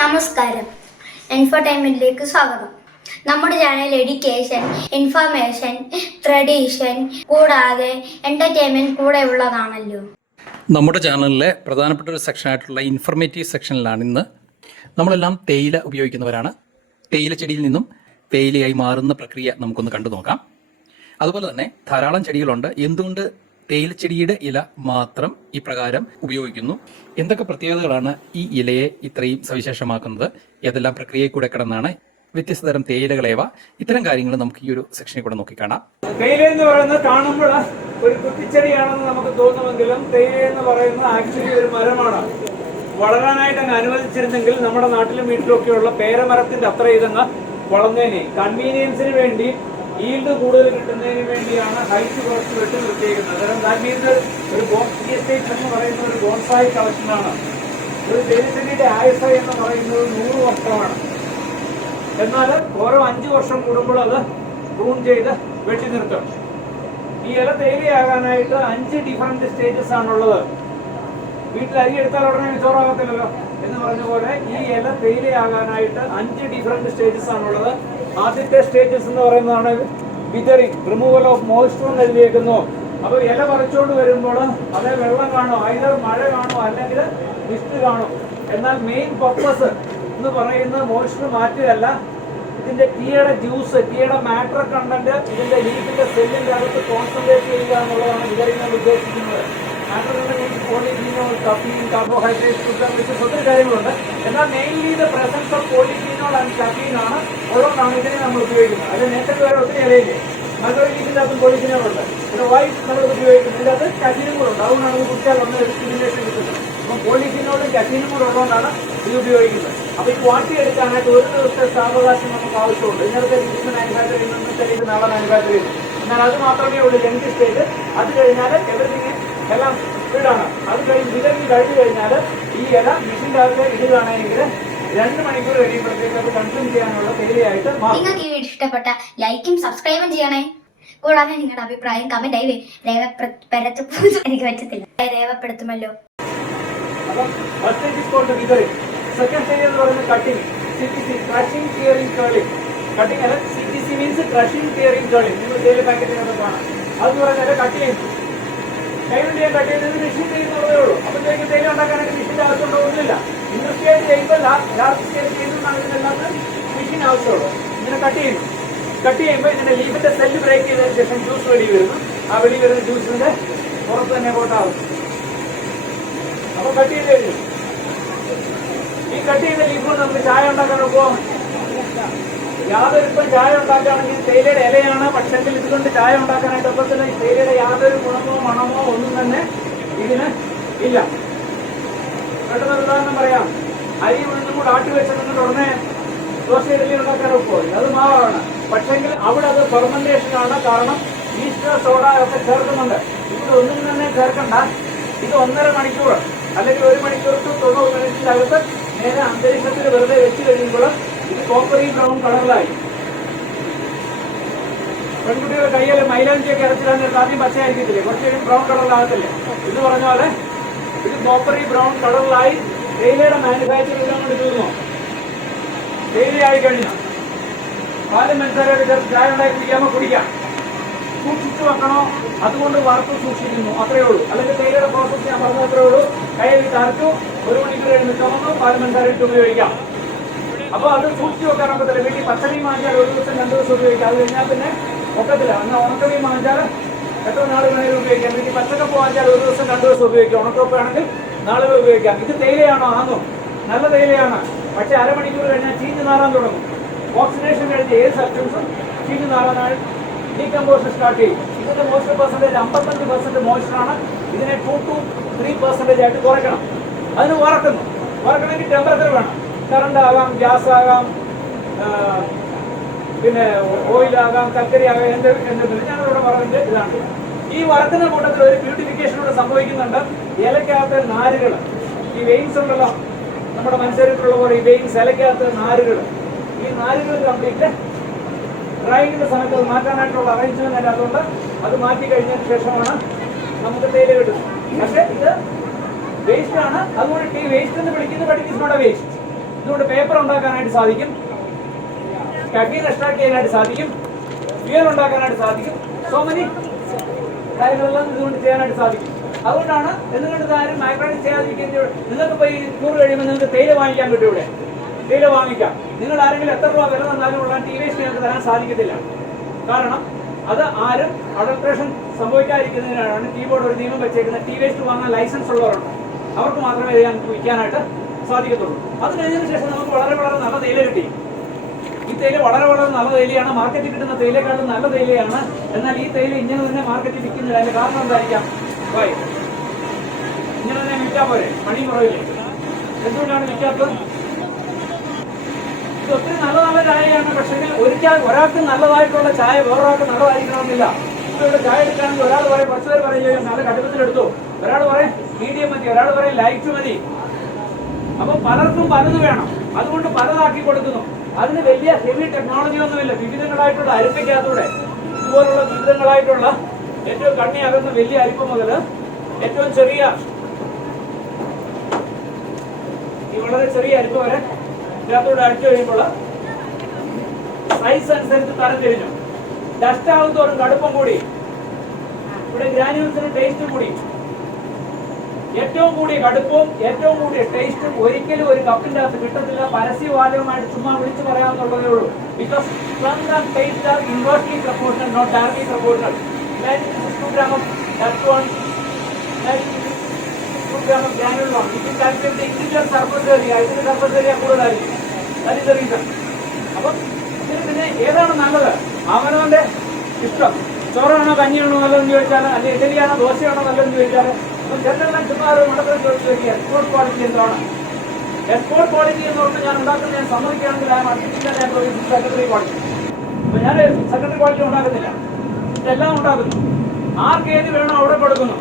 നമസ്കാരം, എൻഫർടൈൻമെന്റിലേക്ക് സ്വാഗതം. നമ്മുടെ ചാനൽ എഡ്യൂക്കേഷൻ, ഇൻഫർമേഷൻ, ട്രഡീഷൻ കൂടാതെ എന്റർടൈൻമെന്റ് കൂടെ ഉള്ളതാണല്ലോ. നമ്മുടെ ചാനലിലെ പ്രധാനപ്പെട്ട ഒരു സെക്ഷനായിട്ടുള്ള ഇൻഫർമേറ്റീവ് സെക്ഷനിലാണ് ഇന്ന്. നമ്മളെല്ലാം തേയില ഉപയോഗിക്കുന്നവരാണ്. തേയില ചെടിയിൽ നിന്നും തേയിലയായി മാറുന്ന പ്രക്രിയ നമുക്കൊന്ന് കണ്ടു നോക്കാം. അതുപോലെ തന്നെ ധാരാളം ചെടികളുണ്ട്. എന്തുകൊണ്ട് തേയിലച്ചെടിയുടെ ഇല മാത്രം ഇപ്രകാരം ഉപയോഗിക്കുന്നു? എന്തൊക്കെ പ്രത്യേകതകളാണ് ഈ ഇലയെ ഇത്രയും സവിശേഷമാക്കുന്നത്? ഏതെല്ലാം പ്രക്രിയയിൽ കൂടെ കിടന്നാണ് വ്യത്യസ്ത തരം തേയിലകളേവ? ഇത്തരം കാര്യങ്ങൾ നമുക്ക് ഈ ഒരു സെക്ഷനിൽ കൂടെ നോക്കിക്കാണാം. തേയില എന്ന് പറയുന്നത് കാണുമ്പോൾ ഒരു കുറ്റിച്ചെടിയാണെന്ന് നമുക്ക് തോന്നുമെങ്കിലും തേയില എന്ന് പറയുന്നത് ആക്ച്വലി ഒരു മരമാണ്. വളരാനായിട്ട് അങ്ങ് അനുവദിച്ചിരുന്നെങ്കിൽ നമ്മുടെ നാട്ടിലും വീട്ടിലൊക്കെയുള്ള പേരമരത്തിന്റെ അത്ര ഇതങ്ങ് വളർന്നേനെ. കൺവീനിയൻസിന് വേണ്ടി ഈൽഡ് കൂടുതൽ കിട്ടുന്നതിന് വേണ്ടിയാണ് ഹൈറ്റ് കുറച്ച് വെട്ടി നിർത്തിയിരിക്കുന്നത്. ദാറ്റ് മീൻസ് ഒരു എസ്റ്റേറ്റ് എന്ന് പറയുന്ന ഒരു ബോൺസായി കളക്ഷനാണ്. ഒരു തേയിലച്ചെടിയുടെ ആയുസ് എന്ന് പറയുന്നത് 100 വർഷമാണ്. എന്നാൽ ഓരോ 5 വർഷം കൂടുമ്പോൾ അത് പ്രൂൺ ചെയ്ത് വെട്ടി നിർത്തും. ഈ ഇല തേയിലയാകാനായിട്ട് 5 ഡിഫറെന്റ് സ്റ്റേജസ് ആണുള്ളത്. വീട്ടിൽ അരി എടുത്താൽ ഉടനെ ചോറാകത്തില്ലല്ലോ എന്ന് പറഞ്ഞ പോലെ ഈ ഇല തേയിലയാകാനായിട്ട് 5 ഡിഫറെന്റ് സ്റ്റേജസ് ആണുള്ളത്. ആദ്യത്തെ സ്റ്റേജസ് എന്ന് പറയുന്നതാണ് വിതറിങ്, റിമൂവൽ ഓഫ് മോയ്സ്ചർ എന്ന് എഴുതിയേക്കുന്നു. അപ്പോൾ ഇല പറിച്ചുകൊണ്ട് വരുമ്പോൾ അതേ വെള്ളം കാണും, ഐതർ മഴ കാണും അല്ലെങ്കിൽ മിസ്റ്റ് കാണും. എന്നാൽ മെയിൻ പർപ്പസ് എന്ന് പറയുന്നത് മോയ്സ്ചർ മാറ്റുകയല്ല, ഇതിന്റെ ടീയുടെ ജ്യൂസ്, ടീയുടെ മാറ്റർ കണ്ടന്റ് ഇതിന്റെ ലീഫിന്റെ സെല്ലിന്റെ അകത്ത് കോൺസെൻട്രേറ്റ് ചെയ്യുക എന്നുള്ളതാണ് വിതറിങ് ഉദ്ദേശിക്കുന്നത്. Matter content polyphenol, caffeine, carbohydrate, sugar, ഒത്തിരി കാര്യങ്ങളുണ്ട്. എന്നാൽ mainly the presence of polyphenol and caffeine ആണ് ഉള്ളതാണ് ഇതിനെ നമ്മൾ ഉപയോഗിക്കുന്നത്. അത് നേരത്തെ വേറെ ഒത്തിരി ഇലയില്ലേ, മറ്റൊരു ലീഫിന്റെ അകത്തും പോളിഫീനോൾ ഉണ്ട്. പിന്നെ വൈറ്റ് നമ്മൾ ഉപയോഗിക്കുന്നത് ഇതിൻ്റെ അകത്ത് കഫീനും കൂടെ ഉണ്ട്. അതുകൊണ്ടാണ് ഇത് കുടിച്ചാൽ ഒന്ന് സ്റ്റിമുലേഷൻ കിട്ടുന്നത്. അപ്പം പോളിഫീനോളും കഫീനും കൂടെ ഉള്ളതുകൊണ്ടാണ് ഇത് ഉപയോഗിക്കുന്നത്. അപ്പൊ ഈ വാട്ടിയെടുക്കാനായിട്ട് 1 ദിവസത്തെ സാവകാശം നമുക്ക് ആവശ്യമുണ്ട്. ഇന്നത്തെ ലീഫ് മാനുഫാക്ചർ ചെയ്യുന്ന നാളെ മാനുഫാക്ചർ ചെയ്യുന്നു. എന്നാൽ അത് മാത്രമേ ഉള്ളൂ ലെങ്ത് സ്റ്റേജ്. അത് കഴിഞ്ഞാൽ എവറിത്തിങ് എല്ലാം സ്പീഡാണ്. അത് കഴിഞ്ഞ് വിതറി കഴിഞ്ഞു കഴിഞ്ഞാൽ ഈ ഇല മെഷീൻ്റെ അകത്ത് ഇടുകയാണെങ്കിൽ 2 മണിക്കൂർ കഴിയുമ്പോഴത്തേക്ക് അത് കൺസ്യൂം ചെയ്യാനുള്ള തേയിലയായിട്ട് മാറും. നിങ്ങൾക്ക് ഈ വീഡിയോ ഇഷ്ടപ്പെട്ട ലൈക്കും സബ്സ്ക്രൈബും ചെയ്യണേ. കൂടാതെ നിങ്ങളുടെ അഭിപ്രായം കമന്റായി എനിക്ക് പറ്റത്തില്ല, രേഖപ്പെടുത്തുമല്ലോ. അപ്പം first stage is called withering. Second stage എന്ന് പറയുന്നത് cutting, CTC, crushing, tearing, curling. Cutting അല്ല, CTC means crushing, tearing, curling. നിങ്ങൾ തേയില പാക്കറ്റിനകത്ത് കാണാം. അതെന്ന് പറഞ്ഞാൽ കട്ട് ചെയ്യുന്നു. കൈകൊണ്ട് ഞാൻ കട്ട് ചെയ്തത് മെഷീൻ ചെയ്യുന്നതേ ഉള്ളൂ. അപ്പോഴത്തേക്ക് തേയില ഉണ്ടാക്കാനായിട്ട് മെഷീൻ്റെ ആവശ്യമുണ്ടോന്നില്ല. ഇൻഡസ്ട്രിയായിട്ട് ചെയ്യുമ്പോൾ ലാർജ് സ്കെയിൽ ചെയ്യുന്നതാണ് ഇതിനെല്ലാം മെഷീൻ ആവശ്യമുള്ളൂ. ഇങ്ങനെ കട്ട് ചെയ്യുന്നു. കട്ട് ചെയ്യുമ്പോൾ ഇതിന്റെ ലീഫിന്റെ സെല്ല് ബ്രേക്ക് ചെയ്തതിന് ശേഷം ജ്യൂസ് വെളി വരുന്നു. ആ വെളി വരുന്ന ജ്യൂസിന്റെ പുറത്ത് തന്നെ പോട്ടാവും. അപ്പൊ കട്ട് ചെയ്ത് കഴിഞ്ഞു. ഈ കട്ട് ചെയ്ത ലീഫ് കൊണ്ട് നമുക്ക് ചായ ഉണ്ടാക്കാൻ നോക്കുമോ? യാതൊരു, ഇപ്പം ചായ ഉണ്ടാക്കുകയാണെങ്കിൽ തേയിലയുടെ ഇലയാണ്, പക്ഷെങ്കിൽ ഇതുകൊണ്ട് ചായ ഉണ്ടാക്കാനായിട്ട് ഒപ്പത്തിന് ഈ തേയിലയുടെ യാതൊരു ഗുണമോ മണമോ ഒന്നും തന്നെ ഇതിന് ഇല്ല. പെട്ടെന്ന് ഉദാഹരണം പറയാം. അരി ഉഴുന്നും കൂടെ ആട്ടി വെച്ചിട്ട് ഉടനെ ദോശ ഇഡലി ഉണ്ടാക്കാൻ ഒപ്പോ? അത് മാവാണ്. പക്ഷെങ്കിൽ അവിടെ അത് ഫെർമെന്റേഷനാണ്. കാരണം ഈസ്റ്റർ സോഡ ഒക്കെ ചേർക്കുന്നുണ്ട്. ഇവിടെ ഒന്നും തന്നെ ചേർക്കണ്ട. ഇത് 1.5 മണിക്കൂർ അല്ലെങ്കിൽ 1 മണിക്കൂർ ടു 90 മിനിറ്റിന്റെ അകത്ത് നേരെ അന്തരീക്ഷത്തിൽ വെറുതെ വെച്ച് കഴിയുമ്പോൾ ഇത് കോപ്പറി ബ്രൗൺ കളറിലായി. പെൺകുട്ടികളുടെ കയ്യിൽ മൈലാഞ്ചിയൊക്കെ അരച്ചിടാൻ നേരത്തെ ആദ്യം പച്ചയായിരിക്കത്തില്ലേ, കുറച്ച് ബ്രൗൺ കളറിലാകത്തില്ലേ? ഇത് പറഞ്ഞ പോലെ ഇത് കോപ്പറി ബ്രൗൺ കളറിലായി. തേയിലയുടെ മാനുഫാക്ചർ ഇടാൻ കൊണ്ട് തീർന്നു. തേയിലയായി കഴിഞ്ഞു. പാലും പഞ്ചസാരയൊക്കെ ചേർത്ത് ചായ ഉണ്ടാക്കി കുടിക്കാമോ? കുടിക്കാം. സൂക്ഷിച്ചു വെക്കണോ? അതുകൊണ്ട് വറുത്ത് സൂക്ഷിക്കുന്നു, അത്രയേ ഉള്ളൂ. അല്ലെങ്കിൽ തേയിലയുടെ പ്രോസസ് ഞാൻ പറഞ്ഞത് അത്രയേ ഉള്ളൂ. കയ്യിൽ അരച്ചു 1 മണിക്കൂർ കഴിഞ്ഞ് ചുമന്നു പാലും പഞ്ചസാര ഇട്ട് ഉപയോഗിക്കാം. അപ്പോൾ അത് സൂക്ഷിച്ചു വെക്കാൻ ഒക്കത്തില്ല. വീട്ടിൽ പച്ചമീൻ വാങ്ങിച്ചാൽ 1 ദിവസം 2 ദിവസം ഉപയോഗിക്കാം. അത് കഴിഞ്ഞാൽ പിന്നെ ഒക്കത്തില്ല. എന്നാൽ ഉണക്കമീൻ വാങ്ങിച്ചാൽ എത്ര നാൾ വേണമെങ്കിലും ഉപയോഗിക്കാം. വീട്ടിൽ പച്ചക്കപ്പ് വാങ്ങിച്ചാൽ 1 ദിവസം 2 ദിവസം ഉപയോഗിക്കാം. ഉണക്കപ്പ് ആണെങ്കിൽ നാളെ ഉപയോഗിക്കാം. ഇത് തേയിലയാണോ? ആണോ? നല്ല തേയിലയാണ്. പക്ഷേ 1/2 മണിക്കൂർ കഴിഞ്ഞാൽ ചീഞ്ഞ് നാറാൻ തുടങ്ങും. ഓക്സിഡേഷൻ കഴിഞ്ഞ് ഏത് സബ്സ്റ്റൻസും ചീഞ്ഞ് നാറാനായി ഡീകമ്പോസ് സ്റ്റാർട്ട് ചെയ്യും. ഇതിന്റെ മോയ്സ്ചർ പെർസെൻറ്റേജ് 55% മോയ്സ്ചറാണ്. ഇതിനെ 2 to 3% ആയിട്ട് കുറയ്ക്കണം. അതിന് വറക്കുന്നു. വറക്കണമെങ്കിൽ ടെമ്പറേച്ചർ വേണം. കറണ്ട് ആകാം, ഗ്യാസ് ആകാം, പിന്നെ ഓയിലാകാം, കൽക്കരി ആകാം, എന്തെങ്കിലും. ഞാനിവിടെ പറയുന്നത് ഇതാണ്. ഈ വറക്കുന്ന കൂട്ടത്തിൽ ഒരു ബ്യൂട്ടിഫിക്കേഷൻ കൂടെ സംഭവിക്കുന്നുണ്ട്. ഇലക്കകത്ത് നാരുകൾ, ഈ വെയിൻസ് ഉണ്ടല്ലോ നമ്മുടെ മനുഷ്യർക്കുള്ള പോലെ, ഈ വെയിൻസ് ഇലക്കകത്ത് നാരുകൾ, ഈ നാരുകൾ കംപ്ലീറ്റ് ഡ്രൈവിന്റെ സമയത്ത് അത് മാറ്റാനായിട്ടുള്ള അറേഞ്ച്മെന്റ് അതുകൊണ്ട് അത് മാറ്റി കഴിഞ്ഞതിന് ശേഷമാണ് നമുക്ക് തേയില കിട്ടുന്നത്. പക്ഷെ ഇത് വേസ്റ്റ് ആണ്. അതുകൊണ്ട് ടീ വേസ്റ്റ് എന്ന് വിളിക്കുന്നത്, but it is not a waste. ഇതുകൊണ്ട് പേപ്പർ ഉണ്ടാക്കാനായിട്ട് സാധിക്കും, കഫീൻ എക്സ്ട്രാക്ട് ചെയ്യാനായിട്ട് സാധിക്കും, ഫ്യൂൽ ഉണ്ടാക്കാനായിട്ട് സാധിക്കും, സോ മെനി കാര്യങ്ങളെല്ലാം ഇതുകൊണ്ട് ചെയ്യാനായിട്ട് സാധിക്കും. അതുകൊണ്ടാണ് എന്തുകൊണ്ട് ആരും മൈക്രോണൈസ് ചെയ്യാതിരിക്കുന്നത്. നിങ്ങൾക്ക് പോയി ടൂർ കഴിയുമ്പോൾ നിങ്ങൾക്ക് തേയില വാങ്ങിക്കാൻ കിട്ടും. ഇവിടെ തേയില വാങ്ങിക്കാം. നിങ്ങൾ ആരെങ്കിലും എത്ര രൂപ വില തന്നാലും ഉള്ള ടീ വേസ്റ്റ് നിങ്ങൾക്ക് തരാൻ സാധിക്കത്തില്ല. കാരണം അത് ആരും അഡൾട്രേഷൻ സംഭവിക്കാതിരിക്കുന്നതിനാണ് കീബോർഡ് ഒരു നിയമം വെച്ചേക്കുന്നത്. ടീ വേസ്റ്റ് വാങ്ങാൻ ലൈസൻസ് ഉള്ളവരുണ്ട്, അവർക്ക് മാത്രമേ ഇത് ഞങ്ങൾക്ക് വിൽക്കാനായിട്ട് സാധിക്കത്തുള്ളൂ. അത് കഴിഞ്ഞതിന് ശേഷം നമുക്ക് വളരെ വളരെ നല്ല തേയില കിട്ടി. ഈ തേയില വളരെ വളരെ നല്ല തേയിലയാണ്, മാർക്കറ്റിൽ കിട്ടുന്ന തേയിലക്കാളും നല്ല തേയിലയാണ്. എന്നാൽ ഈ തേയില ഇങ്ങനെ തന്നെ മാർക്കറ്റിൽ വിൽക്കുന്നില്ല. അതിന്റെ കാരണം എന്തായിരിക്കാം? ഇങ്ങനെ തന്നെ വിൽക്കാൻ പോരെ, പണി കുറവില്ലേ? എന്തുകൊണ്ടാണ് വിൽക്കാത്തത്? ഇത് ഒത്തിരി നല്ല നല്ല ചായയാണ്. പക്ഷേ ഒരാൾക്ക് നല്ലതായിട്ടുള്ള ചായ വേറൊരാൾക്ക് നല്ലതായിരിക്കണമെന്നില്ല. ഇപ്പൊ ഇവിടെ ചായ എടുക്കുകയാണെങ്കിൽ ഒരാൾ പറയും, കുറച്ച് പേര് പറയുകയോ നല്ല കടുപ്പത്തിലെടുത്തു, ഒരാൾ പറയും മീഡിയം മതി, ഒരാൾ പറയും ലൈറ്റ് മതി. അപ്പൊ പലർക്കും പലത് വേണം, അതുകൊണ്ട് പലതാക്കി കൊടുക്കുന്നു. അതിന് വലിയ ഹെവി ടെക്നോളജി ഒന്നുമില്ല. വിവിധങ്ങളായിട്ടുള്ള അരിപ്പയ്ക്കകത്തൂടെ ഇതുപോലുള്ള വിവിധങ്ങളായിട്ടുള്ള ഏറ്റവും കണ്ണിയാകുന്ന വലിയ അരിപ്പ മുതൽ ഏറ്റവും ചെറിയ ഈ വളരെ ചെറിയ അരിപ്പ വരെ ഇതിനകത്തൂടെ അടിച്ചു കഴിയുമ്പോൾ സൈസ് അനുസരിച്ച് തരം തിരിഞ്ഞു. ഡസ്റ്റ് ആകുന്നതോറും കടുപ്പം കൂടി, ഇവിടെ ഗ്രാനുവൽസിന് ടേസ്റ്റ് കൂടി. ഏറ്റവും കൂടിയ കടുപ്പവും ഏറ്റവും കൂടിയ ടേസ്റ്റും ഒരിക്കലും ഒരു കപ്പിന്റെ അകത്ത് കിട്ടത്തില്ല. പരസ്യവാചകമായിട്ട് ചുമ്മാ വിളിച്ചു പറയാവുന്നുള്ളതേ ഉള്ളൂ. Because strength and taste are inversely proportional, not directly proportional. Then 2 grams of that one, then 2 grams of granule one. If you calculate the individual surface area, ഇതിന്റെ surface area കൂടുതലായിരിക്കും. That is the reason. അപ്പം ഇതിന് പിന്നെ ഏതാണ് നല്ലത്? അവനവന്റെ ഇഷ്ടം. ചോറാണോ കഞ്ഞിയാണോ നല്ലതെന്ന് ചോദിച്ചാൽ, അല്ലെങ്കിൽ ഇഡലിയാണോ ദോശയാണോ നല്ലതെന്ന് ചോദിച്ചാൽ, അപ്പം ജനറൽ ചുമ്മാ ഒരു മണ്ടത്തിൽ ചോദിച്ചു വയ്ക്കുക എക്സ്പോർട്ട് ക്വാളിറ്റി എന്താണ്? എക്സ്പോർട്ട് ക്വാളിറ്റി എന്ന് പറഞ്ഞാൽ ഞാൻ ഉണ്ടാക്കുന്നത്, ഞാൻ സമ്മതിക്കുകയാണെങ്കിൽ ആ സെക്രട്ടറി ക്വാളിറ്റി. അപ്പൊ ഞാൻ സെക്രട്ടറി ക്വാളിറ്റി ഉണ്ടാക്കുന്നില്ല, ഇതെല്ലാം ഉണ്ടാക്കുന്നു. ആർക്ക് ഏത് വേണോ അവിടെ കൊടുക്കുന്നു.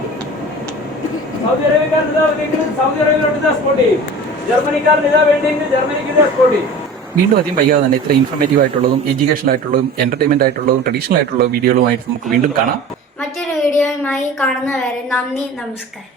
സൗദി അറേബ്യക്കാരൻ ഇതാ വേണ്ടിയെങ്കിൽ സൗദി അറേബ്യയിലോട്ട് ഇത് എക്സ്പോർട്ട് ചെയ്യും, ജർമ്മനിക്കാരൻ ഇതാ വേണ്ടിയെങ്കിൽ ജർമ്മനിക്ക് ഇത് എക്സ്പോർട്ട് ചെയ്യും. വീണ്ടും അധികം വൈകാതെ തന്നെ ഇത്ര ഇൻഫർമേറ്റീവ് ആയിട്ടുള്ളതും എഡ്യൂക്കേഷണൽ ആയിട്ടുള്ളതും എന്റർടൈൻമെന്റ് ആയിട്ടുള്ളതും ട്രഡീഷണൽ ആയിട്ടുള്ള വീഡിയോകളുമായിട്ട് നമുക്ക് വീണ്ടും കാണാം. മറ്റൊരു വീഡിയോയുമായി കാണുന്നവരെ നന്ദി, നമസ്കാരം.